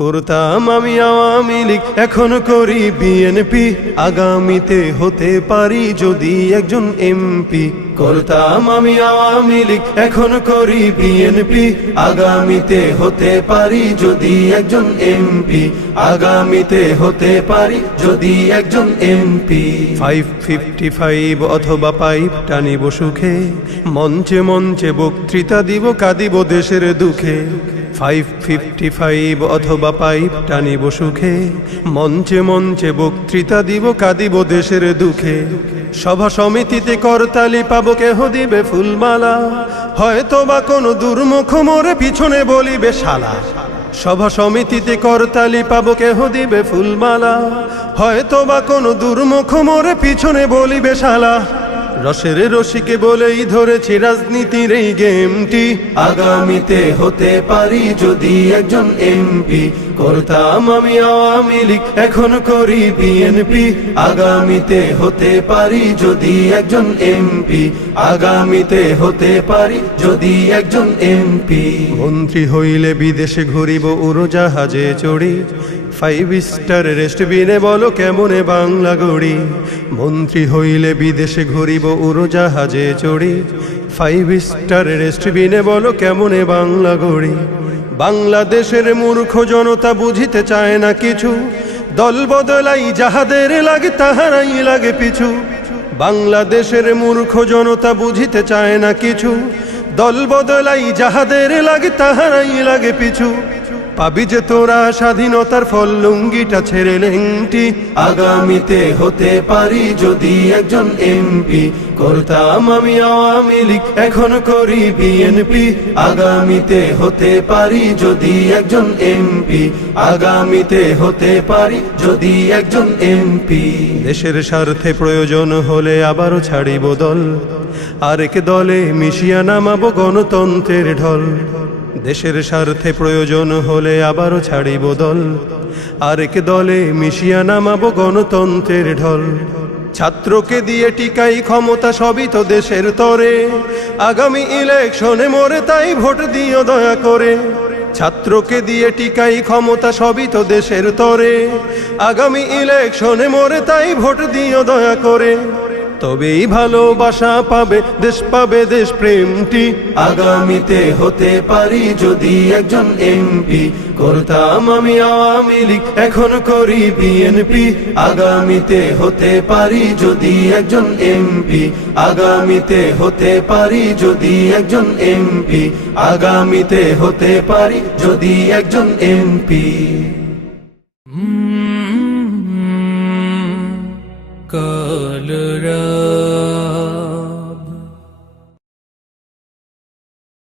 করতাম আমি আওয়ামী লীগ, এখন করি বিএনপি, আগামীতে হতে পারি যদি একজন এমপি। করতাম আমি আওয়ামী লীগ, এখন করি বিএনপি, আগামীতে হতে পারি যদি একজন এমপি, আগামীতে হতে পারি যদি একজন এমপি। 555 অথবা পাইপ টানিব সুখে, মঞ্চে মঞ্চে বক্তৃতা দিব, কাঁদিব দেশের দুঃখে। 555 অথবা পাইপ টানিব সুখে, মঞ্চে মঞ্চে বক্তৃতা দিব, কাঁদিব দেশের দুঃখে। সভা সমিতিতে করতালি পাবো, কেহ দিবে ফুলমালা, হয়তো বা কোনো দুর্মুখ মোরে পিছনে বলিবে শালা। সভা সমিতিতে করতালি পাবো, কেহ দিবে ফুলমালা, হয়তো বা কোনো দুর্মুখ মোরে পিছনে বলিবে শালা। রসের রসিকে বলেই ধরেছি রাজনীতির এই গেমটি, আগামীতে হতে পারি যদি একজন এমপি। করতাম আমি আওয়ামী লীগ, এখন করি বিএনপি, আগামীতে হতে পারি যদি একজন এমপি, আগামীতে হতে পারি যদি একজন এমপি। মন্ত্রী হইলে বিদেশে ঘুরিব উড়োজাহাজে চড়ি, 5 স্টার রেস্টবিনে বলো কেমনে বাংলা গড়ি। মন্ত্রী হইলে বিদেশে ঘুরিব উড়োজাহাজে চড়ি, 5 স্টার রেস্টবিনে বলো কেমনে বাংলা গড়ি। বাংলাদেশের মূর্খ জনতা বুঝিতে চায় না কিছু, দল বদলাই যাহাদের লাগে তাহারাই লাগে পিছু। বাংলাদেশের মূর্খ জনতা বুঝিতে চায় না কিছু, দল বদলাই যাহাদের লাগে তাহারাই লাগে পিছু। পাবি যে তোরা স্বাধীনতার ফল লুঙ্গিটা ছেড়ে লেংটি, আগামীতে হতে পারি যদি একজন এমপি। করতাম আমি আওয়ামী লীগ, এখন করি বিএনপি, আগামীতে হতে পারি যদি একজন এমপি, আগামীতে হতে পারি যদি একজন এমপি। দেশের স্বার্থে প্রয়োজন হলে আবারও ছাড়িব দল, আরেক দলে মিশিয়া নামাবো গণতন্ত্রের ঢল। দেশের স্বার্থে প্রয়োজন হলে আবারও ছাড়িব দল, আরেক দলে মিশিয়া নামাবো গণতন্ত্রের ঢল। ছাত্রকে দিয়ে টিকাই ক্ষমতা, সবই তো দেশের তরে, আগামী ইলেকশনে মোরে তাই ভোট দিও দয়া করে। ছাত্রকে দিয়ে টিকাই ক্ষমতা, সবই তো দেশের তরে, আগামী ইলেকশনে মোরে তাই ভোট দিও দয়া করে। তবেই ভালোবাসা পাবে দেশ, পাবে দেশ প্রেমটি, আগামীতে হতে পারি যদি একজন এমপি। করতাম আমি আওয়ামী লীগ, এখন করি বিএনপি, আগামীতে হতে পারি যদি একজন এমপি, আগামীতে হতে পারি যদি একজন এমপি, আগামীতে হতে পারি যদি একজন এমপি। কাল